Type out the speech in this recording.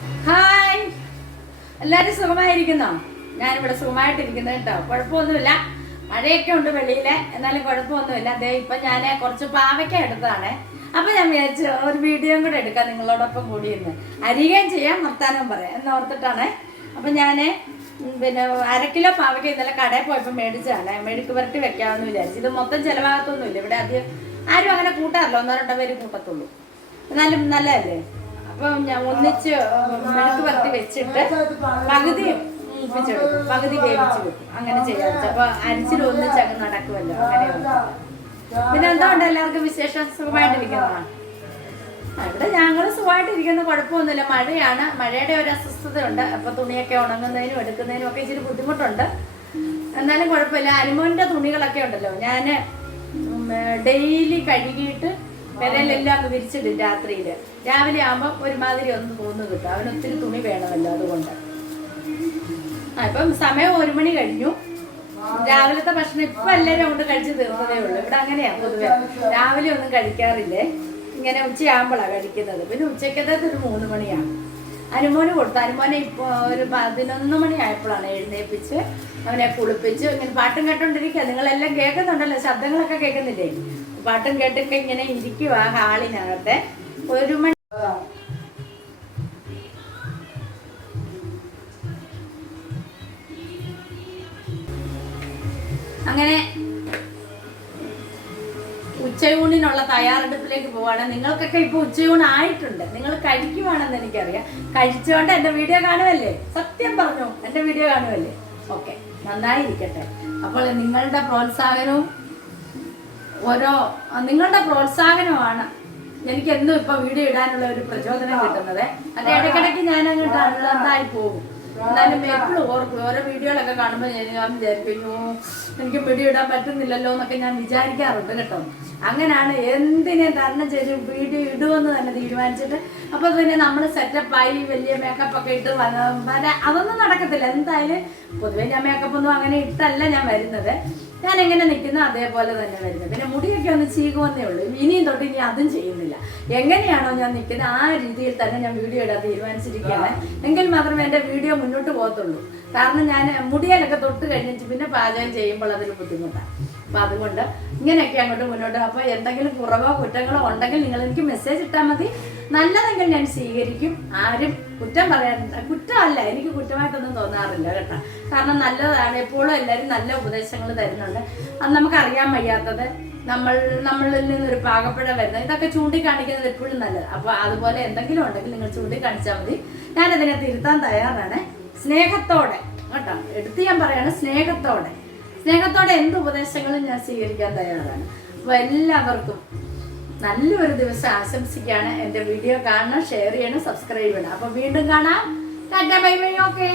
Hi എല്ലാവരും സുഖമായിരിക്കുന്നോ? ഞാനിവിടെ സുഖമായിട്ടിരിക്കുന്നത് കേട്ടോ. കുഴപ്പമൊന്നുമില്ല. മഴയൊക്കെ ഉണ്ട് വെളിയിലെ. എന്നാലും കുഴപ്പമൊന്നുമില്ല. അതേ ഇപ്പം ഞാൻ കുറച്ച് പാവയ്ക്ക എടുത്തതാണ്. അപ്പം ഞാൻ വിചാരിച്ചു ഒരു വീഡിയോയും കൂടെ എടുക്കാം നിങ്ങളോടൊപ്പം കൂടി ഇന്ന് അരിയുകയും ചെയ്യാം വർത്താനവും പറയാം എന്ന് ഓർത്തിട്ടാണ്. അപ്പം ഞാൻ പിന്നെ അര കിലോ പാവയ്ക്ക ഇന്നലെ കടയിൽ പോയപ്പോൾ മേടിച്ചതാണ്. മെഴുക്ക് പുരട്ടി വെക്കാമെന്ന് വിചാരിച്ചു. ഇത് മൊത്തം ചിലവാകത്തൊന്നുമില്ല. ഇവിടെ അധികം ആരും അങ്ങനെ കൂട്ടാറില്ല. ഒന്നോ രണ്ടോ പേര് കൂട്ടത്തുള്ളൂ. എന്നാലും നല്ലതല്ലേ? ഞാൻ ഒന്നിച്ച് മെഴുക്ക് പുരട്ടി വെച്ചിട്ട് പകുതി മൂപ്പിച്ചെടുക്കും പകുതി വേവിച്ച് വെക്കും അങ്ങനെ ചെയ്യാൻ അപ്പൊ അരിച്ചിൽ ഒന്നിച്ച് അങ്ങ് നടക്കുമല്ലോ. അങ്ങനെ. പിന്നെ എന്തുകൊണ്ട് എല്ലാവർക്കും വിശേഷം? സുഖമായിട്ടിരിക്കുന്നതാണ് അവിടെ ഞങ്ങൾ സുഖമായിട്ടിരിക്കുന്ന. കുഴപ്പമൊന്നുമില്ല. മഴയാണ്. മഴയുടെ ഒരു അസ്വസ്ഥതയുണ്ട്. അപ്പൊ തുണിയൊക്കെ ഉണങ്ങുന്നതിനും എടുക്കുന്നതിനും ഒക്കെ ഇച്ചിരി ബുദ്ധിമുട്ടുണ്ട്. എന്നാലും കുഴപ്പമില്ല. അനുമോന്റെ തുണികളൊക്കെ ഉണ്ടല്ലോ. ഞാൻ ഡെയിലി കഴുകിയിട്ട് വിരലെല്ലാം അങ്ങ് വിരിച്ചിടും രാത്രിയിൽ രാവിലെ ആകുമ്പോൾ ഒരുമാതിരി ഒന്ന് തോന്നു കിട്ടും. അവന് ഒത്തിരി തുണി വേണമല്ലോ അതുകൊണ്ട്. ആ ഇപ്പം സമയം ഒരു മണി കഴിഞ്ഞു. രാവിലത്തെ ഭക്ഷണം ഇപ്പൊ എല്ലാവരും കൊണ്ട് കഴിച്ച് തീർന്നതേ ഉള്ളൂ. ഇവിടെ അങ്ങനെയാ പൊതുവെ. രാവിലെ ഒന്നും കഴിക്കാറില്ലേ? ഇങ്ങനെ ഉച്ചയാകുമ്പോഴാണ് കഴിക്കുന്നത്. പിന്നെ ഉച്ചക്കത്തേത് ഒരു മൂന്ന് മണിയാണ് അനുമോന് കൊടുത്തു. അനുമോനെ ഒരു പതിനൊന്ന് മണി ആയപ്പോഴാണ് എഴുന്നേപ്പിച്ച് അവനെ കുളിപ്പിച്ച് ഇങ്ങനെ പാട്ടും കേട്ടോണ്ടിരിക്കുക. നിങ്ങളെല്ലാം കേൾക്കുന്നുണ്ടല്ലോ ശബ്ദങ്ങളൊക്കെ കേൾക്കുന്നില്ലേ? പാട്ടും കേട്ടൊക്കെ ഇങ്ങനെ ഇരിക്കുക ഹാളിനകത്തെ. ഒരു മണി അങ്ങനെ ഉച്ചയൂണിനുള്ള തയ്യാറെടുപ്പിലേക്ക് പോവാണ്. നിങ്ങൾക്കൊക്കെ ഇപ്പൊ ഉച്ചയൂൺ ആയിട്ടുണ്ട് നിങ്ങൾ കഴിക്കുവാണെന്ന് എനിക്കറിയാം. കഴിച്ചുകൊണ്ട് എന്റെ വീഡിയോ കാണുമല്ലേ സത്യം പറഞ്ഞു എന്റെ വീഡിയോ കാണുമല്ലേ ഓക്കെ നന്നായിരിക്കട്ടെ. അപ്പോൾ നിങ്ങളുടെ പ്രോത്സാഹനവും ഓരോ നിങ്ങളുടെ പ്രോത്സാഹനമാണ് എനിക്ക് എന്നും ഇപ്പൊ വീഡിയോ ഇടാനുള്ള ഒരു പ്രചോദനം കിട്ടുന്നത്. അത് ഇടയ്ക്കിടയ്ക്ക് ഞാൻ അങ്ങോട്ട് അതായി പോകും. എന്നാലും എപ്പോഴും ഓർക്കും. ഓരോ വീഡിയോകളൊക്കെ കാണുമ്പോൾ ഞാൻ ഞാൻ വിചാരിക്കുന്നു "അയ്യോ, എനിക്ക് പിടിയിടാൻ പറ്റുന്നില്ലല്ലോ എന്നൊക്കെ ഞാൻ വിചാരിക്കാറുണ്ട് കേട്ടോ. അങ്ങനെയാണ് എന്തിനെ തരണം ചെയ്ത് വീഡിയോ ഇടുമെന്ന് തന്നെ തീരുമാനിച്ചിട്ട് അപ്പൊ പിന്നെ നമ്മൾ സെറ്റപ്പായി വലിയ മേക്കപ്പ് ഒക്കെ ഇട്ട് വന്ന- അതൊന്നും നടക്കത്തില്ല. എന്തായാലും പൊതുവെ ഞാൻ മേക്കപ്പ് ഒന്നും അങ്ങനെ ഇട്ടല്ല ഞാൻ വരുന്നത്. ഞാൻ എങ്ങനെ നിൽക്കുന്ന അതേപോലെ തന്നെ വരുന്നത്. പിന്നെ മുടിയൊക്കെ ഒന്ന് ചീകുമെന്നേ ഉള്ളൂ. ഇനിയും തൊട്ട് ഇനി അതും ചെയ്യുന്നില്ല. എങ്ങനെയാണോ ഞാൻ നിൽക്കുന്നത് ആ രീതിയിൽ തന്നെ ഞാൻ വീഡിയോ ഇടാൻ തീരുമാനിച്ചിരിക്കുകയാണ്. എങ്കിൽ മാത്രമേ എന്റെ വീഡിയോ മുന്നോട്ട് പോകത്തുള്ളൂ. കാരണം ഞാൻ മുടിയാലൊക്കെ തൊട്ട് കഴിഞ്ഞിട്ട് പിന്നെ പാചകം ചെയ്യുമ്പോൾ അതിൽ ബുദ്ധിമുട്ടാണ്. അപ്പം അതുകൊണ്ട് ഇങ്ങനെയൊക്കെ അങ്ങോട്ട് മുന്നോട്ട്. അപ്പോൾ എന്തെങ്കിലും കുറവോ കുറ്റങ്ങളോ ഉണ്ടെങ്കിൽ നിങ്ങൾ എനിക്ക് മെസ്സേജ് ഇട്ടാൽ മതി. നല്ലതെങ്കിൽ ഞാൻ സ്വീകരിക്കും. ആരും കുറ്റം പറയാൻ കുറ്റമല്ല എനിക്ക് കുറ്റമായിട്ടൊന്നും തോന്നാറില്ല കേട്ടോ. കാരണം നല്ലതാണ് എപ്പോഴും എല്ലാവരും നല്ല ഉപദേശങ്ങൾ തരുന്നുണ്ട്. അത് നമുക്കറിയാൻ വയ്യാത്തത്. നമ്മൾ നമ്മളിൽ നിന്നൊരു പാകപ്പഴ വരുന്നത്. ഇതൊക്കെ ചൂണ്ടിക്കാണിക്കുന്നത് എപ്പോഴും നല്ലത്. അപ്പോൾ അതുപോലെ എന്തെങ്കിലും ഉണ്ടെങ്കിൽ നിങ്ങൾ ചൂണ്ടിക്കാണിച്ചാൽ മതി. ഞാനതിനെ തിരുത്താൻ തയ്യാറാണ്. സ്നേഹത്തോടെ കേട്ടോ. എടുത്ത് ഞാൻ പറയാണ് സ്നേഹത്തോടെ. സ്നേഹത്തോടെ എന്ത് ഉപദേശങ്ങളും ഞാൻ സ്വീകരിക്കാൻ തയ്യാറാണ്. അപ്പോൾ എല്ലാവർക്കും നല്ലൊരു ദിവസം ആശംസിക്കുകയാണ്. എന്റെ വീഡിയോ കാണണം ഷെയർ ചെയ്യണം സബ്സ്ക്രൈബ് ചെയ്യണം. അപ്പോൾ വീണ്ടും കാണാം. Tata bye bye okay.